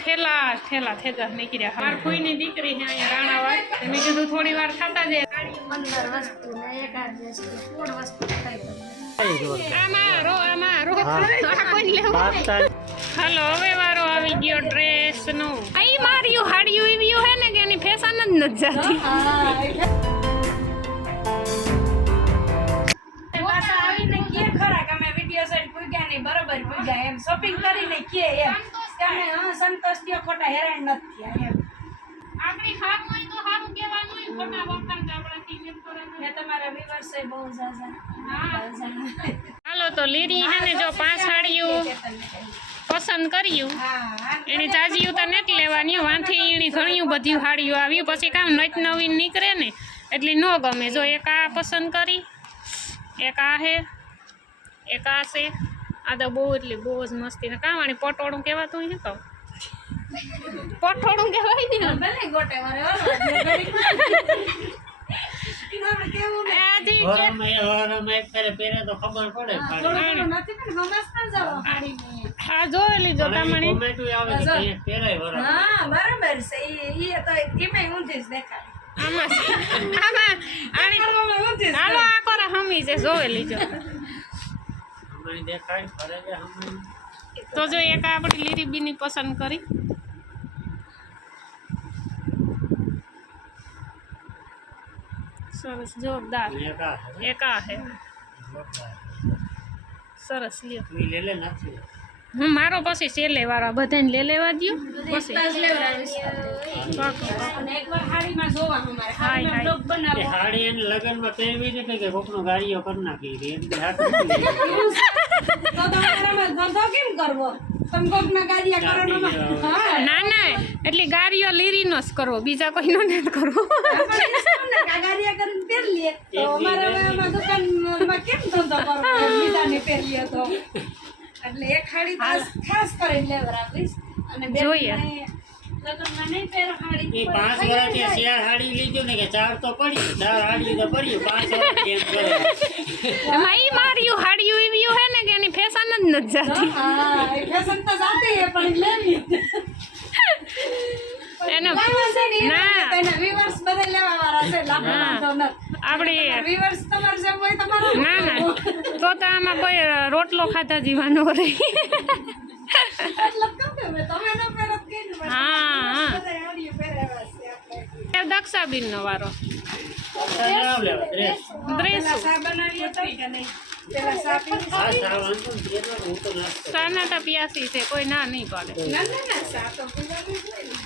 ઠેલા ઠેલા ઠેલા નીકળ્યા. માર ફૂઈની દીકરી છે અહીંયા રાણાવાડ. મેં કીધું થોડી વાર ખાતા જાય. 15 વસ્તુ ને 1 વસ્તુ 16 વસ્તુ ખાઈ. હાલો હવે વારો આવી ગયો ડ્રેસ નો. આઈ માર્યું હાડિયું એવ્યું હે ને કે એની ફેશન જ નથી જાતી. પાછા આવીને કે ખરા કે અમે વિડિયો સાઈડ પૂગ્યા નહીં બરોબર પૂગ્યા એમ શોપિંગ કરીને કે એમ કે અમે સંતોષ થયો ખોટા હેરાન નથી થયા એમ. આપણી ખાત હોય તો સારું કહેવાનું હોય ખોટા વખાણ આપણાથી કેમ કરે ને તમારા વ્યુઅર્સ એ બહુ ઝાઝા. હાલો તો લીરી હે ને જો 5 સાડીઓ પસંદ કર્યું. એની ચાજીયું તો નથી લેવાની વાંથી એની ઘણી બધી સાડીઓ આવી પછી કામ નત નવીન નીકળે ને એટલી ન ગમે. જો એક આ પસંદ કરી, એક આ હે, એક આ છે. આ તો બહુ એટલી બહુ જ મસ્તી ને કામવાળી પટોળું કહેવાતું હોય ને કહું પટોળું કહેવાય ને ભલે ગોટે મારે હા જોયેલી જો તમારી બરાબર છે ઈ તો એમાં ઊંધી જ દેખાય. હાલો આ કોરા હમી છે જોયેલી જો. તો જો એક આપણી લીરીબીની પસંદ કરી. સરસ જોરદાર. એક આ હે સરસ લ્યો. હું મારો પછી સેલે વાળા બધાને લે લેવા દઉં પછી હાડી એને લગનમાં પહેરવી ને કે કોકનો ગાડીઓ કરી નાખી ના ના એટલી ગાડીઓ લીરીનો જ કરવો બીજા કોઈનો નથી કરવો. એટલે એક હાડી ખાસ કરીને લેવરાવીશ અને જોઈએ. લગ્નમાં નહીં પહેરો હાડી. 5 વર્ષથી 4 હાડી લીધું ને કે 4 તો પડી 4 હાડી તો પડી 5 વર્ષ કેમ કરે એમાં ઈ માર્યું હાડિયું એવ્યું હે ને કે એની ફેશન જ નથી જાતી. હા એ ફેશન તો જાતી હે પણ લેવી એનો ના તેના વ્યુઅર્સ બધે લેવા વાળા છે લાખો આપણી વ્યુઅર્સ તમાર જેમ હોય તમારો ના ના તો આમાં કોઈ રોટલો ખાતા જીવાનો રહી. મતલબ કહું મે તમે ન પહેરત કે હા બધા હાડી પહેરાવા છે આપણે. દક્ષાબીન નો વારો ડ્રેસ સા બનાવીએ તો કે નહીં પેલા સા પી સાનાટા પિયાસી છે કોઈ ના નહીં પાડે. ના સા તો પીવાની જોઈએ.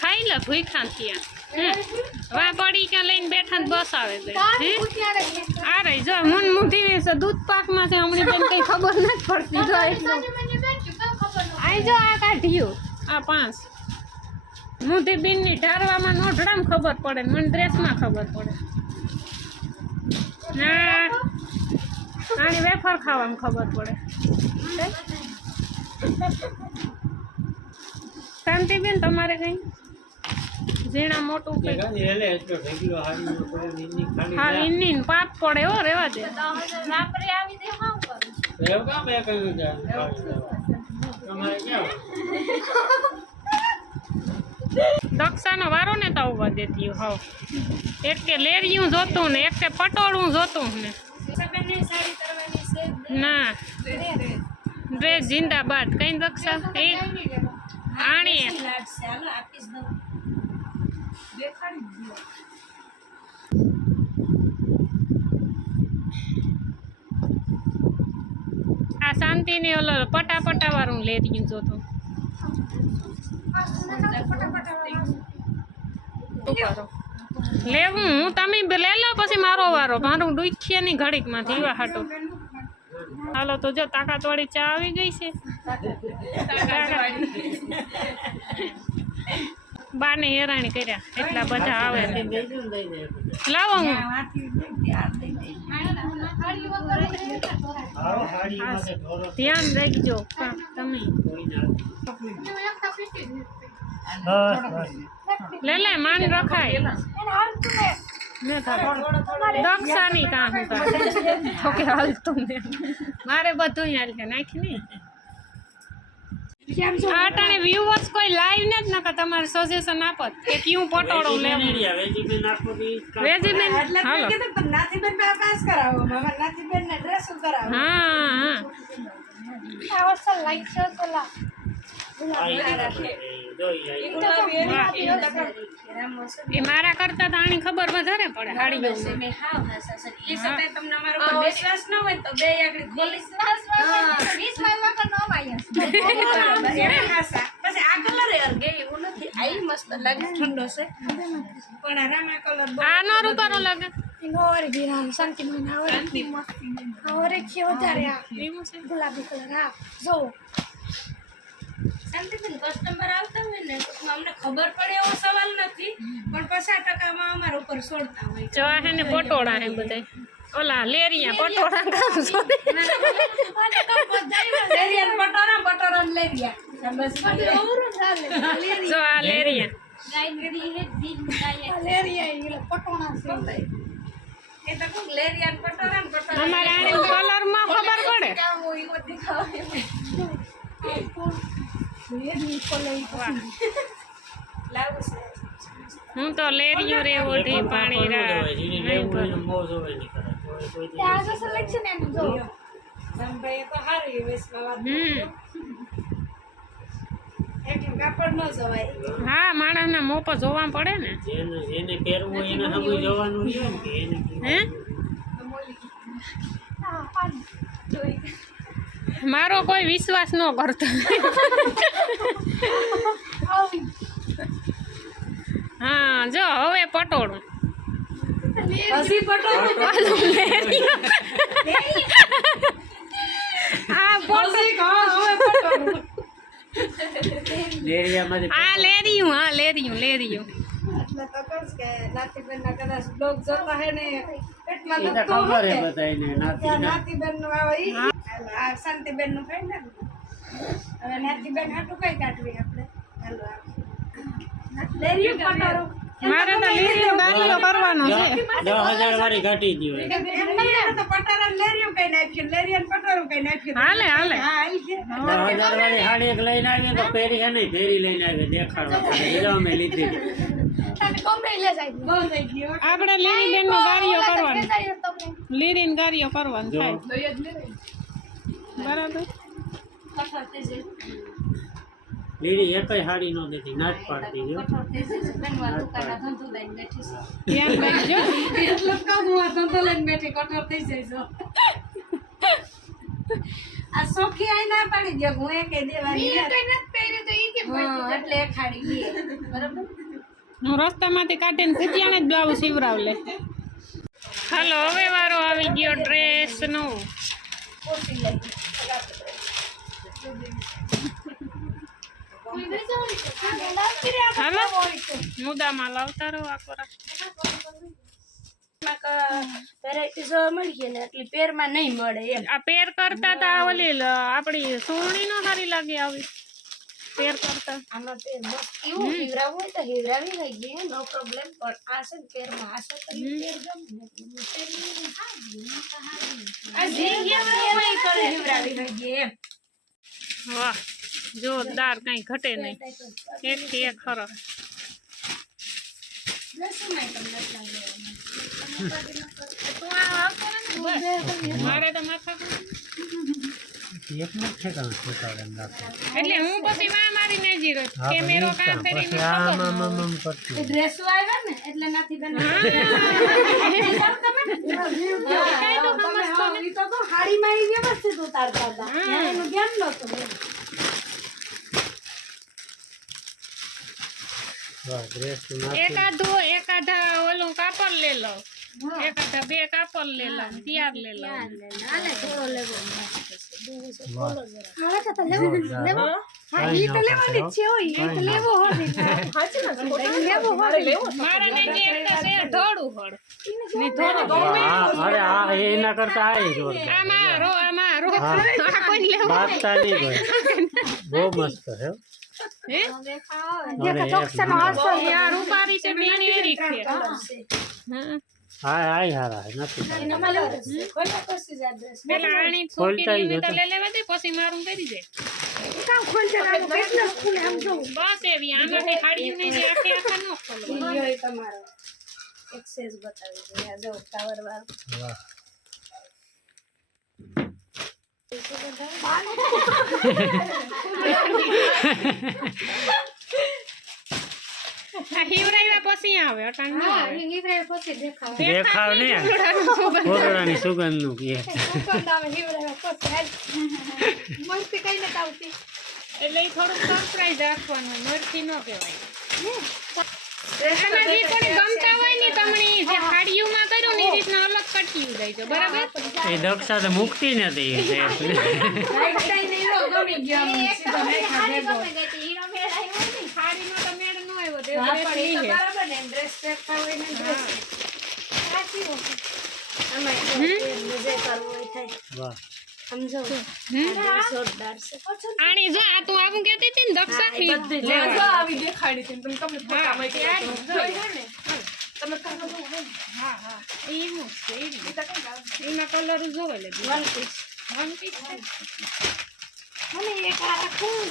ખાઈ લે ભૂખા થયા વા પડી કે લઈને બેઠા બસ આવે આ રહી જો મન મુઠી છે દૂધ પાકમાં છે હમણાં તેમ કઈ ખબર નથી પડતી. જો એટલું આઈ જો આ કાઢ્યું આ 5 મુઠી બીનની ઢારવામાં નોઢડામાં ખબર પડે મને ડ્રેસમાં ખબર પડે ના આની વેફર ખાવામાં ખબર પડે. શાંતિબેન તમારે કઈ ઝીણા મોટું હા ઇન્ની પાપ પડે હો રેવા દે. દક્ષાનો વારો ને તો ઉભા દેતી હાવ એક કે લેરિયું જોતું ને એક કે પટોળું જોતું ને ના ડ્રેસ જિંદાબાદ કઈ દક્ષા એ આણી આ શાંતિ ને ઓલો પટા વાળું લેરિયું જોતું લેવું હું તમે લે લો પછી મારો વારો મારું દુખીએ ની ઘડીક માં ધીવા હાટો. હાલો તો જો તાકાત વાળી ચા આવી ગઈ છે. બાને હેરાણી કર્યા એટલા બધા આવે લાવો હું ધ્યાન રાખજો તમે લે લે માન રખાય દક્ષાની કામ ઓકે હાલ તું મારે બધું હાલ કે નાખી ને આ ટાણે વ્યુઅર્સ કોઈ લાઈવ ને જ નકર તમારે સજેશન આપત કે કયું પટોળું લેવું વેજીબેન આખો દી કામ વેજીબેન એટલે મેં હાલો કીધું તમે નાથીબેન પાસે પાસ કરાવો મારા નાથીબેન ને ડ્રેસ કરાવો હા એ મારા કરતા તો આની ખબર વધારે પડે હાડી બસ મેં હાવ હાસા છે એ સમય તમને અમારો પર વિશ્વાસ ન હોય તો બે આગળ ખોલી હાસા પછી આ કલર યાર ગે એવું નથી આઈ મસ્ત લાગે ઠંડો છે પણ આ રામા કલર આનો રૂપારો લાગે એવું છે શાંતિબેન કસ્ટમર આવતા હોય ને તો અમને ખબર પડે એવો સવાલ નથી પણ 50% માં અમારા ઉપર છોડતા હોય જો આ હે ને પટોળા હે બધાય ઓલા લેરિયા પટોળા કામ લેરિયન પટોરા લેરિયા બસ જો આ લેરિયા એ તો કોક લેરિયન પટોરા અમારે આને કલર માં ખબર પડે હું તો લેરિયો રે ઓઢી પાણી રા નહીં ભરું. મોજ હોય નહીં કરે કોઈ સંભાઈ તો હારી વેસમાં વાત એકલું કાપડ ન જવાય હા માણસના મોપો જોવા પડે ને જેને પહેરવું હોય એને હમું જવાનું છે ને કે એને હે મારો કોઈ વિશ્વાસ ન કરતો હા જો હવે પટોળું હસી પટોરું આ હસી હા હવે પટોરું લેરિયામાંથી આ લેરિયું હા લેરિયું એટલે તો કહું કે નાતીબેન ના કદાચ બ્લોગ જોતા હે ને પેટમાં એ તો દુખતો ખબર હે હોય બધાયને નાથી નાતીબેન નું આવે ઈ આ શાંતિબેન નું કઈ ને હવે નાતીબેન હાટું કઈ કાઢવી આપણે હાલો લેરિયું પટોરું મારે તો લેરિયો ગારીઓ કરવાનો છે 10,000 વાળી ઘટી દી હોય એમને તો પટોરા લેરિયું કઈ નાખ્યું લેરિયન પટોરું કઈ નાખ્યું હાલે હા હાલ છે 10,000 વાળી સાડી એક લઈને આવી તો પહેરી હે નહીં ફેરી લઈને આવી દેખાડવા એટલે અમે લીધી બહુ થઈ ગયો આપણે લીરી બેન નો ગારીઓ કરવાનો લીરીન ગારીઓ કરવાનો થાય બરાબર કઠોર થઈ જાય લીરી એકય સાડી નો દેતી નાચ પાડતી જો કઠોર થઈ જાય બનવા દુકાનના ધંધો લઈને બેઠી છે ધ્યાન રાખજો એટલે કહું હું આ ધંધો લઈને બેઠી કઠોર થઈ જાય છો આ સોખી આઈ ના પાડી દે હું એ કઈ દેવાની હા, એટલે એક ખાડી લે બરાબર હું રસ્તામાંથી કાઢીને ભજીયાને જ બ્લાઉઝ સીવરાવ લે હાલો હવે વારો આવી ગયો ડ્રેસ નો કોટી લઈ હાલો મુદામાં લાવતા રહો આકોરા વેરાયટી જોવા મળી ગઈ ને એટલી પેરમાં નહીં મળે એમ આ પેર કરતા તા ઓલી આપણી સોણી નો સારી લાગે આવી પેર કરતા આમાં પેર બસ એવું હીવરાવું હોય તો હીવરાવી લઈ ગઈ નો પ્રોબ્લેમ પણ આ છે ને પેરમાં આ છે કરી પેર ગમે આ જે હીવરાવી કરે હીવરાવી લઈ ગઈ એમ વાહ જોરદાર કઈ ઘટે નહીં એક થી એક ખરો મારે તો માથા એક ન ઠેકાણું ઠેકાણે રાખો એટલે હું પછી માં મારી નહીં જીરો કેમેરો કામ કરીને પછી આમ આમ આમ આમ કરતી ડ્રેસ આવ્યા ને એટલે નથી બને હાડીમાં ઈ વ્યવસ્થિત ઉતારતા હતા એનું ધ્યાન નહોતું વાહ ડ્રેસ તો એકાદા ઓલું કાપડ લે લો એકાદા બે કાપડ લે લો તૈયાર લે લો મારા ને જે એક છે ઢોળું હળ ને થોડું અરે આ એના કરતા આ જો આમાં રો આ કોઈ લેવું બાતતા નહીં કોઈ બહુ મસ્ત હે હે અરે યાર રૂપારી છે બેની એરી છે હા હા હારા હે નથી પેલા આણી છોકરી તો લે લેવા દે પછી મારું કરી દે કામ ખોલજે આનો બિઝનેસ ખુલે આમ જો બસ એવી આમાંથી હાડીઓને જે આખે આખા ન ખોલવા ઈ તમારો એક્સેસ બતાવી દે આ જો કવર વાળું વાહ આ હિવરાવ્યા પછી આવે અટાણ ન આવે હિવરાય પછી દેખાવ દેખાવ ને કોટડાની સુગંધનું કે હિવરાય પછી મસ્તી કઈ નથી આવતી એટલે ઈ થોડુંક સરપ્રાઈઝ રાખવાનું હોય મરથી ન કહેવાય આમાં જે કોને ગમતા હોય ને તમને જે હાડીઓમાં કર્યું ને એ રીતના અલગ કટિયું જાય છે બરાબર એ દક્ષા તો મુકતી નથી હાડીનો તો મેળ ન આવ્યો તે હા, dress પણ ઈ તો ઈ છે. બરાબર ને ડ્રેસ પહેરતા હોય ને ડ્રેસ સાચી વાત છે. આમાં જે કરવું હોય થાય વાહ સમજો હમ? જોરદાર છે આણી જો આ તું આવું કહેતી હતી ને દક્ષાથી લેવા. આવી દેખાડી હતી તમને તમને હા, ત્યારે જોઈ. તમે કાનો જો ને હા હા એવું જ છે ઈ જ. એના કલર જોવે લે વન પીસ વન પીસ છે મને એક આ રાખું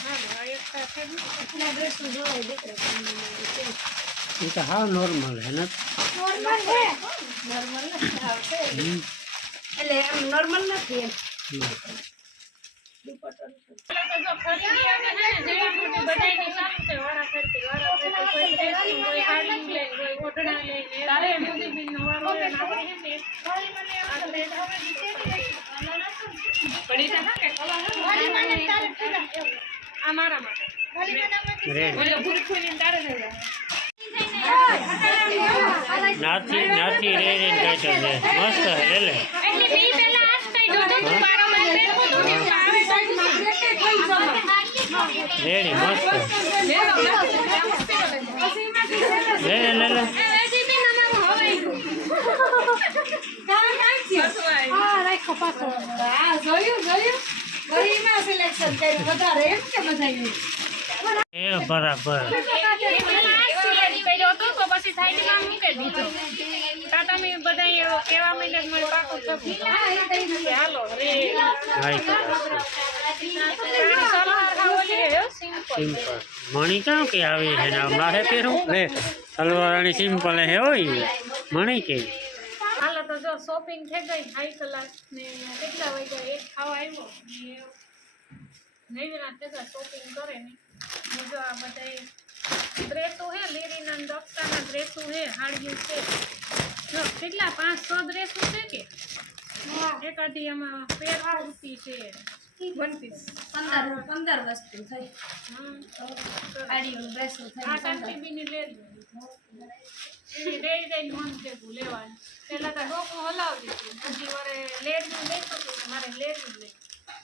હા આ એક સાથે જ. ના ડ્રેસ નું જોવાય દીકરા એ તો હાવ નોર્મલ હે ને નોર્મલ છે નોર્મલ નથી આવશે એટલે એમ નોર્મલ નથી એમ દુપટ્ટો નથી. જો ખરીદી આવે છે ને જેવી મોટી બધાયની ચાલુ છે વારાફરતી કોઈ ડ્રેસિંગ કોઈ હાડી લે કોઈ ઓઢણા લે ને તારે મોદીબીનનો વારો આવે ને આપણે હે ને પડી જા કે આ મારા માટે રેડી ઓલો ભૂરખુની તારે ને નાથી નાથી રે રે ટાઈટલ છે મસ્ત હે લે એટલે ઈ પેલા આ સાઈડ હતો તું બારોબાર દેખો તો આવી સાઈડ માં બ્રેકે થઈ જવા રેડી મસ્ત લે લે લે લે એજી બેન અમારું હવાઈ ગયું તમે કાઈ છે હા રાખો પાછો હા જોયું ગરીમાં સિલેક્શન કર્યું વધારે એમ કે બધાય એ બરાબર પહેલો હતો તો પછી સાઈડમાં મૂકી દીધો તા તમે બધા કેવા માંડે મને પાકું થતું હાલો રે લાઈક સિમ્પલ મણી ક્યાં કે આવી છે ને મારે પહેરું લે સલવારની સિમ્પલ હે હોય મણી કે હાલો તો જો શોપિંગ થઈ ગઈ હાઈ ક્લાસ ને કેટલા વાગ્યા એક ખાવા આવ્યો ને નવીના તેજા શોપિંગ કરે ને જો આ બધા ડ્રેસો હે લીરીના ને દક્ષાના ડ્રેસો હે હાડીઓ છે જો કેટલા 500 ડ્રેસો છે કે એકાદી આમાં પેર કુર્તી છે વન પીસ 15 વસ્તુ થઈ આડીનું ડ્રેસ થઈ આ શાંતિબીની લેરી એની રેઈ જઈને મન ભેગું લેવાનું પેલા તો ડોકું હલાવતી હતી બીજી વારે લેરનું લેતું હતું ને મારે લેરનું લે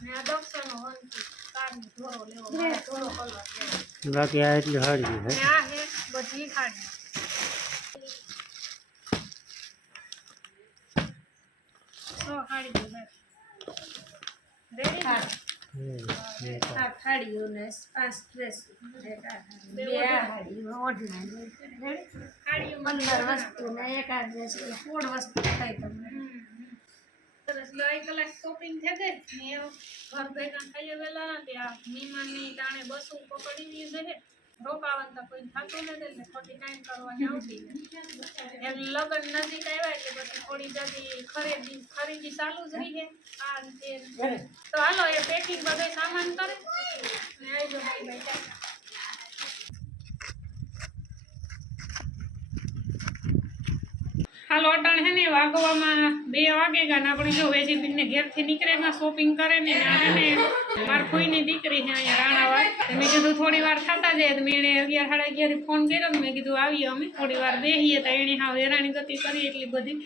ને આ દક્ષાનો વન પીસ કારનો ધોરો લેવો મારે ધોરો કલર લેવો બાકી આ એટલી હારી હે ને આ હે બધી ખાડી તો ખાડી દો રેડી આ ખાડીઓ ને 5 ડ્રેસ બે હાડીઓ ઓઢણા ખાડીઓ 15 વસ્તુ ને એક આ ડ્રેસ 16 વસ્તુ થઈ તમને સરસ લઈ કલાક શોપિંગ થઈ ગઈ ને ઘર ભેગા ખાઈએ વેલા નથી આ મહેમાનની ટાણે બસું પકડી છે રોકાવાનું તો કોઈ થતું નથી એટલે ખોટી ટાઈમ કરવાની આવતી એમ લગ્ન નજીક આવ્યા એટલે પછી થોડી જલ્દી ખરીદી ચાલુ જ રહી છે આ ને તે તો હાલો એ પેકિંગ બધે સામાન કરે ને આવજો ભાઈ ભાઈ હાલો અટાણ હે ને વાગવામાં 2 વાગે ગયા ને આપણે જો વેજીબીનને ઘેરથી નીકળે ના શોપિંગ કરે ને આ હે ને માર ફોઈની દીકરી છે અહીંયા રાણાવાડ મેં કીધું થોડી વાર થતા જાય તો મેં એને 11 સાડા 11 ફોન કર્યો ને મેં કીધું આવીએ અમે થોડી વાર બેસીએ તો એણે હાવ હેરાણી ગતિ કરી એટલી બધી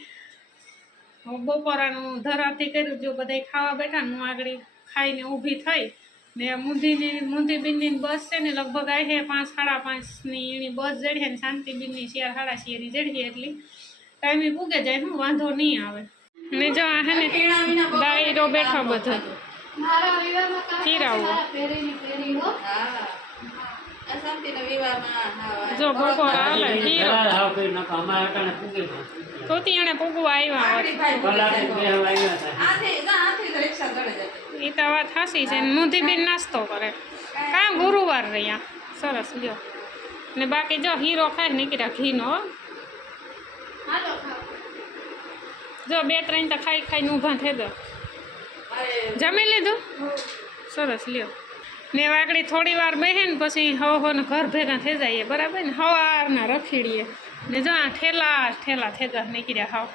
બપોરાનું ધરાથી કર્યું જો બધા ખાવા બેઠા ને હું આગળ ખાઈને ઊભી થઈ ને મુંદીબીનની બસ છે ને લગભગ આવી છે 5 સાડા 5ની એની બસ જડીએ ને શાંતિબીનની 4 સાડા 4 જડીએ એટલી ટાઈમે પૂગે જાય હું વાંધો નહીં આવે ને જો આ હે ને ડાયરો બેઠો બધો મારા વિવાહમાં ચીરાવો પેરીનો જો બપોર આવે હીરો હાવ કઈ નકા અમારે અટાણે પૂગે તો ત્યાં પૂગવા આવ્યા હોત કલાક બે આવ્યા હતા એ તો વાત હાસી છે. મુંધીબેન નાસ્તો કરે. કાં ગુરુવાર રહ્યા સરસ લ્યો. ને બાકી જો હીરો ખાય નીકળ્યા ઘીનો હો. જો 2-3 તો ખાઈ ખાઈને ઊભા થઈ દો. જમી લીધું સરસ લ્યો. ને વાકડી થોડી વાર બેસે ને પછી હવાને ઘર ભેગા થઈ જાય બરાબર ને. હવારના રખીડીએ ને જો આ ઠેલા થઈ ગયા નીકળ્યા હાવ.